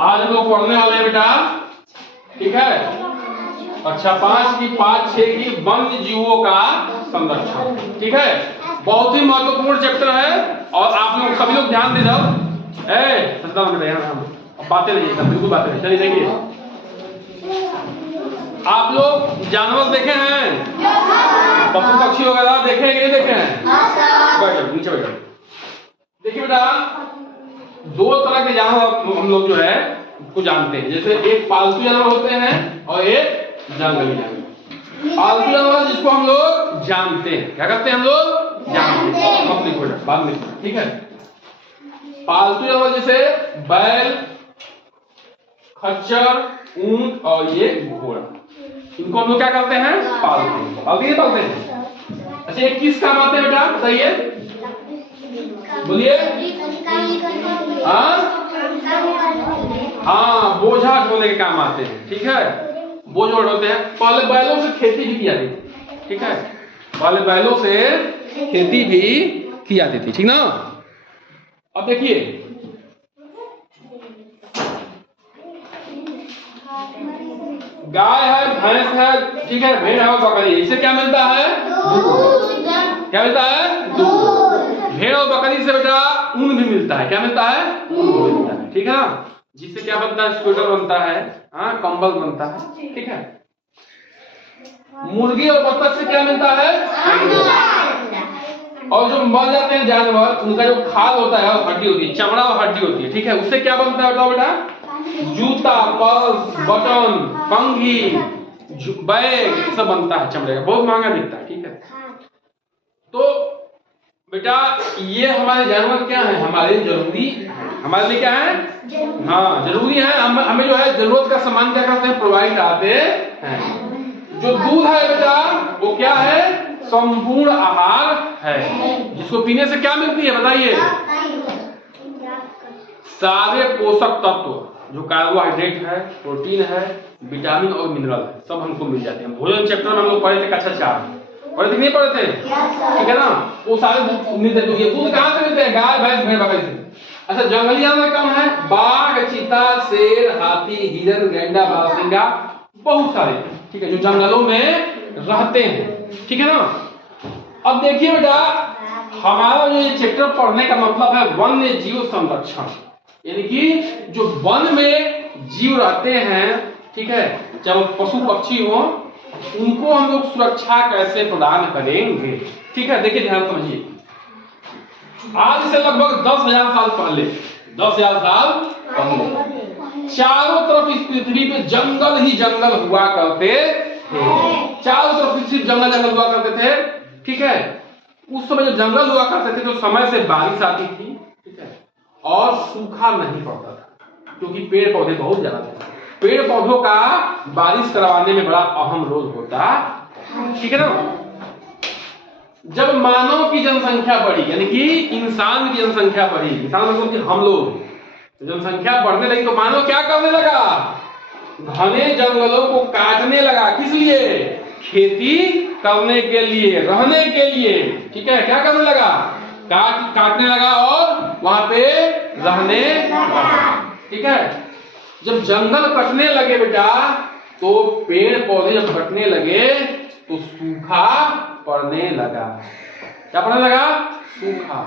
आज हम लोग पढ़ने वाले हैं बेटा, ठीक है। अच्छा, 5 की 5-6 की वन्य जीवों का संरक्षण, ठीक है। बहुत ही महत्वपूर्ण चैप्टर है और आप लोग सभी लोग ध्यान दे जाओ। बातें नहीं, बिल्कुल बातें नहीं। चलिए देखिए, आप लोग जानवर देखे हैं, पशु पक्षी वगैरह देखे हैं कि नहीं देखे हैं? बैठो नीचे बैठो। देखिए बेटा, 2 तरह के जानवर हम लोग जो है उसको जानते हैं। जैसे एक पालतू जानवर होते हैं और एक जंगली जानवर। पालतू जानवर जिसको हम लोग जानते हैं, क्या करते हैं हम लोग? जानते हैं। मत लिखो बेटा, बाद में लिखो, ठीक है। पालतू जानवर जैसे बैल, खच्चर, ऊंट और ये घोड़ा, इनको हम लोग क्या करते हैं? पालते। पालते हैं। अच्छा, ये किस काम आते हैं बेटा, बताइए, बोलिए। हाँ, बोझा ढोने के काम आते हैं, ठीक है। बोझ ढोते हैं। पहले बैलों से खेती भी की जाती थी, ठीक है। पहले बैलों से खेती भी की जाती थी, ठीक ना। अब देखिए, गाय है, भैंस है, ठीक है, भेड़ है और बकरी है। इससे क्या मिलता है? क्या मिलता है? दूध। भेड़ और बकरी से बेटा ऊन भी मिलता है। क्या मिलता है? ऊन भी मिलता है, ठीक है ना। जिससे क्या बनता है? स्वेटर बनता है, हाँ, कंबल बनता है, ठीक है। मुर्गी और बत्तख से क्या मिलता है? और जो मर जाते हैं जानवर, उनका जो खाल होता है और हड्डी होती है, चमड़ा और हड्डी होती है, ठीक है। उससे क्या बनता है बताओ बेटा? जूता, पर्स, बटन, कंघी, बैग सब बनता है चमड़े का, बहुत महंगा बिकता है, ठीक है। तो बेटा ये हमारे जानवर क्या है? हमारे जरूरी, हमारे लिए क्या है? हाँ, जरूरी है। हमें जो है जरूरत का सामान क्या करते हैं? प्रोवाइड कराते हैं। जो दूध है बेटा वो क्या है? संपूर्ण आहार है, जिसको पीने से क्या मिलती है बताइए? सारे पोषक तत्व, जो कार्बोहाइड्रेट है, प्रोटीन है, विटामिन और मिनरल है, सब हमको मिल जाते हैं। भोजन चैप्टर में हम लोग पढ़े थे, कक्षा 4 पढ़े थे कि नहीं पढ़े थे? ठीक है ना। वो सारे मिलते हैं। ये दूध कहाँ से मिलते हैं? गाय, भैंस, भेड़, बकरी से। अच्छा, जंगली जानवर कौन है? बाघ, चीता, शेर, हाथी, हिरन, गैंडा, बारहसिंगा, बहुत सारे, ठीक है, जो जंगलों में रहते हैं, ठीक है ना। अब देखिए बेटा, हमारा जो ये चैप्टर पढ़ने का मतलब है वन्य जीव संरक्षण, यानी कि जो वन में जीव रहते हैं, ठीक है, चाहे वो पशु पक्षी हो, उनको हम लोग सुरक्षा कैसे प्रदान करेंगे, ठीक है। देखिए, ध्यान समझिए। आज से लगभग 10,000 साल पहले, 10,000 साल पहले चारों तरफ इस पृथ्वी पे जंगल ही जंगल हुआ करते थे। चारों तरफ सिर्फ जंगल जंगल हुआ करते थे, ठीक है। उस समय जब जंगल हुआ करते थे तो समय से बारिश आती थी, ठीक है, और सूखा नहीं पड़ता था, क्योंकि पेड़ पौधे बहुत ज्यादा थे। पेड़ पौधों का बारिश करवाने में बड़ा अहम रोल होता, ठीक है ना। जब मानव की जनसंख्या बढ़ी, यानी कि इंसान की जनसंख्या बढ़ी, इंसान मतलब कि हम लोग, जनसंख्या बढ़ने लगी तो मानव क्या करने लगा? घने जंगलों को काटने लगा। किस लिए? खेती करने के लिए, रहने के लिए, ठीक है। क्या करने लगा? काटने लगा और वहां पे रहने लगा, ठीक है। जब जंगल कटने लगे बेटा, तो पेड़ पौधे जब कटने लगे तो सूखा पड़ने लगा। क्या पड़ने लगा? सूखा।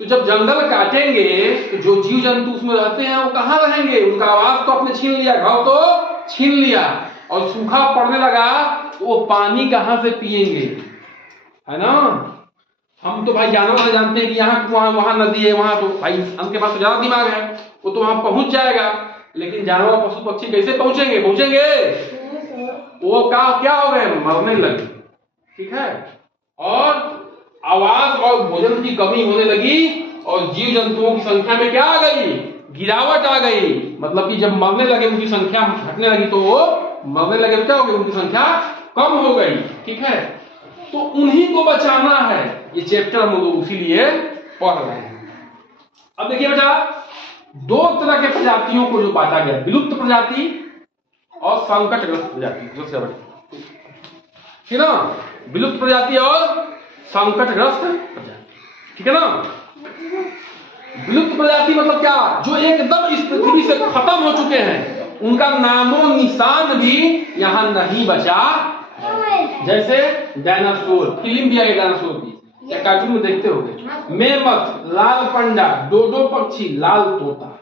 तो जब जंगल काटेंगे तो जो जीव जंतु उसमें रहते हैं वो कहाँ रहेंगे? उनका आवास तो आपने छीन लिया, घर तो छीन लिया, और सूखा पड़ने लगा तो वो पानी कहाँ से पिएंगे, है ना। हम तो भाई जानवर से जानते हैं कि यहाँ वहां नदी है, वहां तो भाई उनके पास तो ज्यादा दिमाग है, वो तो वहां पहुंच जाएगा। लेकिन जानवर, पशु पक्षी कैसे पहुंचेंगे? वो क्या हो गए? मरने लगे, ठीक है। और आवास और भोजन की कमी होने लगी और जीव जंतुओं की संख्या में क्या आ गई? गिरावट आ गई। मतलब कि जब मरने लगे, उनकी संख्या घटने लगी, तो वो मरने लगे तो क्या हो गई? उनकी संख्या कम हो गई, ठीक है। तो उन्हीं को बचाना है, ये चैप्टर हम लोग इसीलिए पढ़ रहे हैं। अब देखिए बेटा, 2 तरह के प्रजातियों को जो बांटा गया, विलुप्त प्रजाति और संकटग्रस्त प्रजाति, ठीक है ना। विलुप्त प्रजाति और संकटग्रस्त प्रजाति, ठीक है ना। विलुप्त प्रजाति मतलब क्या? जो एकदम इस पृथ्वी से खत्म हो चुके हैं, उनका नामो निशान भी यहाँ नहीं बचा। जैसे डायनासोर, फिल्म भी आई डायनासोर की, या कार्टून में देखते होंगे, मेमथ, लाल पंडा, डोडो पक्षी, लाल तोता,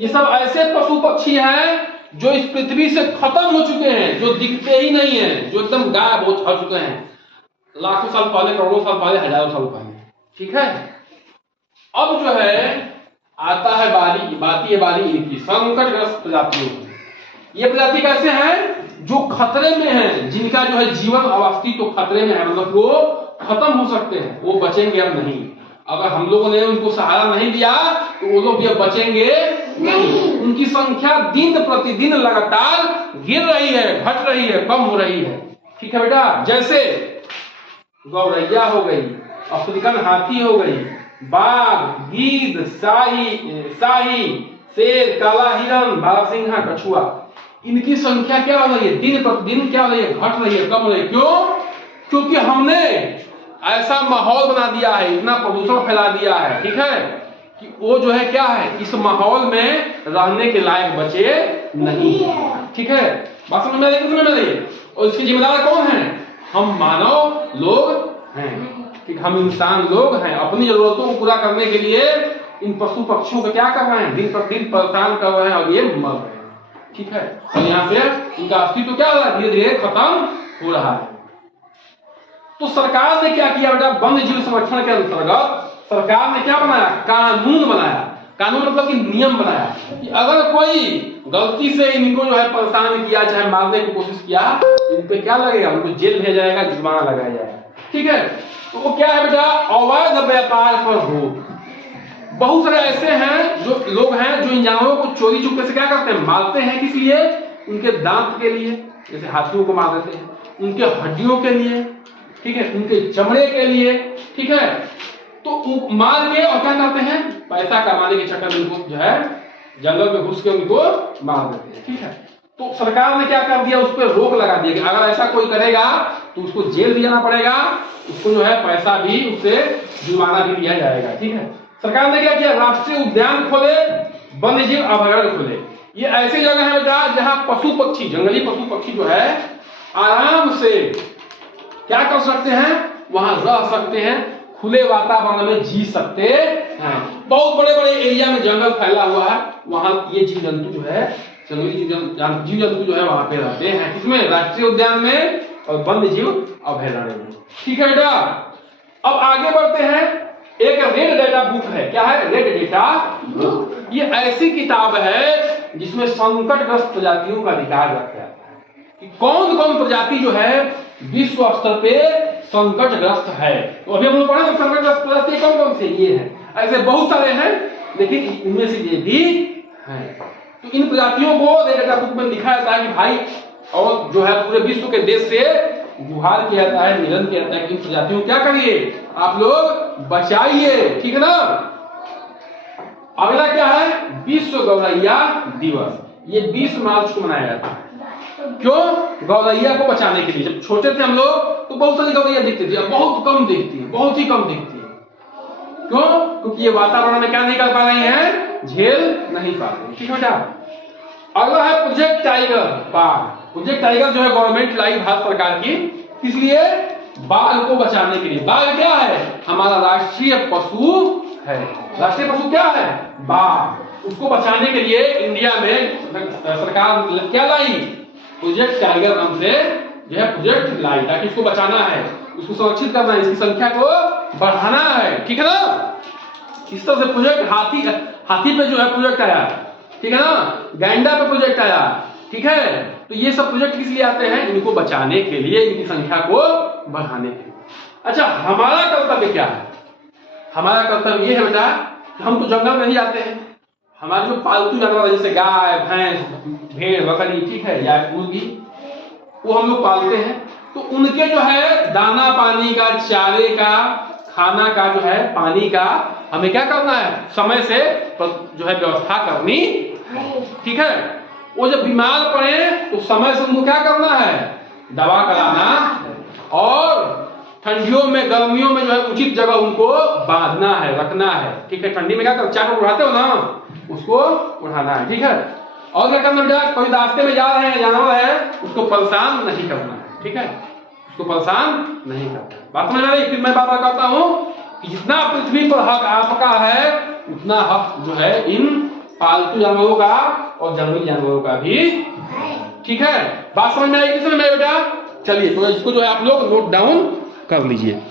ये सब ऐसे पशु पक्षी हैं जो इस पृथ्वी से खत्म हो चुके हैं, जो दिखते ही नहीं है, जो एकदम गायब हो चुके हैं लाखों साल पहले, करोड़ों साल पहले, हजारों साल पहले। ठीक है, अब जो है आता है बारी इनकी संकटग्रस्त प्रजातियों की। ये प्रजाति कैसे हैं? जो खतरे में हैं, जिनका जो है जीवन अस्तित्व तो खतरे में है, मतलब वो खत्म हो सकते हैं, वो बचेंगे अब नहीं। अगर हम लोगों ने उनको सहारा नहीं दिया तो वो लोग भी अब बचेंगे नहीं। उनकी संख्या दिन प्रतिदिन लगातार गिर रही है, घट रही है, कम हो रही है। ठीक है बेटा, जैसे गौरैया हो गई, अफ्रीकन हाथी हो गई, बाघ, गीद, शाही, शेर, काला हिरण, बारहसिंघा, कछुआ, इनकी संख्या क्या हो रही है? दिन प्रतिदिन क्या हो रही है? घट रही है, कम हो रही है। क्यों? क्योंकि हमने ऐसा माहौल बना दिया है, इतना प्रदूषण फैला दिया है, ठीक है, कि वो जो है क्या है, इस माहौल में रहने के लायक बचे नहीं। ठीक है, बात समझ में आ रही है? और इसकी जिम्मेदार कौन है? हम मानव लोग हैं। ठीक, हम इंसान लोग हैं। अपनी जरूरतों को पूरा करने के लिए इन पशु पक्षियों को क्या कर रहे हैं? दिन प्रतिदिन परेशान कर रहे हैं और ये मर रहे हैं। ठीक है, और यहाँ से इनका अस्तित्व क्या हो रहा है? धीरे धीरे खत्म हो रहा है। तो सरकार ने क्या किया बेटा? वन्य जीव संरक्षण के अंतर्गत सरकार ने क्या बनाया? कानून बनाया। कानून मतलब कि नियम बनाया कि अगर कोई गलती से इनको जो है परेशान किया, चाहे मारने की कोशिश किया, इन पे क्या लगेगा? उनको जेल भेजा जाएगा, जुर्माना लगाया जाएगा। ठीक है, तो वो क्या है बेटा? अवैध व्यापार पर रोक। बहुत सारे ऐसे हैं जो लोग हैं जो इन जानवरों को चोरी चुपके से क्या करते हैं? मारते हैं। किस लिए? उनके दांत के लिए, जैसे हाथियों को मार देते हैं, उनके हड्डियों के लिए, ठीक है, उनके चमड़े के लिए। ठीक है, तो मार के और क्या करते हैं? पैसा कमाने के चक्कर में उनको जो है जंगल में घुस के उनको मार देते हैं। ठीक है, तो सरकार ने क्या कर दिया? उस पर रोक लगा दिया कि अगर ऐसा कोई करेगा तो उसको जेल भी जाना पड़ेगा, उसको जो है पैसा भी, उससे जुर्माना भी दिया जाएगा। ठीक है, सरकार ने क्या किया? राष्ट्रीय उद्यान खोले, वन्य जीव अभयारण्य खोले। ये ऐसी जगह है बेटा जहां पशु पक्षी, जंगली पशु पक्षी जो है आराम से क्या कर सकते हैं? वहां रह सकते हैं, खुले वातावरण में जी सकते हैं। बहुत बड़े बड़े एरिया में जंगल फैला हुआ है, वहां ये जीव जंतु जो है, जंगली जीव जंतु जो है वहां पे रहते हैं। किसमें? राष्ट्रीय उद्यान में और वन्य जीव अभयारण्य में। ठीक है बेटा, अब आगे बढ़ते हैं। एक रेड डेटा बुक है। क्या है? Red data book. ये ऐसी किताब है जिसमें संकटग्रस्त प्रजातियों का अधिकार रखा जाता है कि कौन कौन प्रजाति जो है विश्व स्तर पे संकटग्रस्त है। तो अभी हम लोग पढ़े संकटग्रस्त प्रजाति कौन कौन से? ये है, ऐसे बहुत सारे हैं, लेकिन इनमें से ये भी हैं। तो इन प्रजातियों को रेड डेटा बुक में लिखा जाता है कि भाई, और जो है पूरे विश्व के देश से गुहार किया जाता है, निवेदन किया जाता है कि इन प्रजातियों को क्या करिए? आप लोग बचाइए। ठीक है ना? अगला क्या है? विश्व गौरैया दिवस। ये 20 मार्च को मनाया जाता है। क्यों? गौरैया को बचाने के लिए। जब छोटे थे हम लोग तो बहुत सारी गौरैया दिखती थी, अब बहुत कम दिखती है, बहुत ही कम दिखती है। क्यों? क्योंकि ये वातावरण में क्या नहीं कर पा रही है? झेल नहीं पा रही। ठीक है बेटा, अगला है प्रोजेक्ट टाइगर, बाघ। प्रोजेक्ट टाइगर जो है गवर्नमेंट लाई भारत सरकार की, इसलिए बाघ को बचाने के लिए। बाघ क्या है? हमारा राष्ट्रीय पशु है। राष्ट्रीय पशु क्या है? बाघ। उसको बचाने के लिए इंडिया में सरकार क्या लाई? प्रोजेक्ट टाइगर नाम से जो है प्रोजेक्ट लाई, ताकि इसको बचाना है, उसको सुरक्षित करना है, इसकी संख्या को बढ़ाना है। ठीक है ना? इस तरह से प्रोजेक्ट हाथी पे जो है प्रोजेक्ट आया, ठीक है ना, गैंडा पे प्रोजेक्ट आया। ठीक है, तो ये सब प्रोजेक्ट किस लिए आते हैं? इनको बचाने के लिए, इनकी संख्या को बढ़ाने के लिए। अच्छा, हमारा कर्तव्य क्या है? हमारा कर्तव्य ये है बेटा, हम तो जंगल में नहीं जाते हैं, हमारे जो पालतू जानवर जैसे गाय, भैंस, भेड़, बकरी, ठीक है, या मुर्गी, वो हम लोग पालते हैं, तो उनके जो है दाना पानी का, चारे का, खाना का जो है, पानी का हमें क्या करना है? समय से जो है व्यवस्था करनी है। ठीक है, वो जब बीमार पड़े तो समय से उनको क्या करना है? दवा कराना है। और ठंडियों में गर्मियों में जो है उचित जगह उनको बांधना है, रखना है। ठीक है, ठंडी में क्या करो, चादर उड़ाते हो ना, उसको उड़ाना है। ठीक है, और क्या करना बेटा, कोई रास्ते में जा रहे हैं, जानवर है, उसको परेशान नहीं करना है। ठीक है, उसको परेशान नहीं करना। बात समझ में आ रही? फिर मैं बार बार कहता हूं कि जितना पृथ्वी पर हक आपका है उतना हक जो है इन पालतू जानवरों का और जंगली जानवरों का भी। ठीक है, बात समझ में आएगी? समझ में बेटा? चलिए, तो इसको जो है आप लोग नोट डाउन कर लीजिए।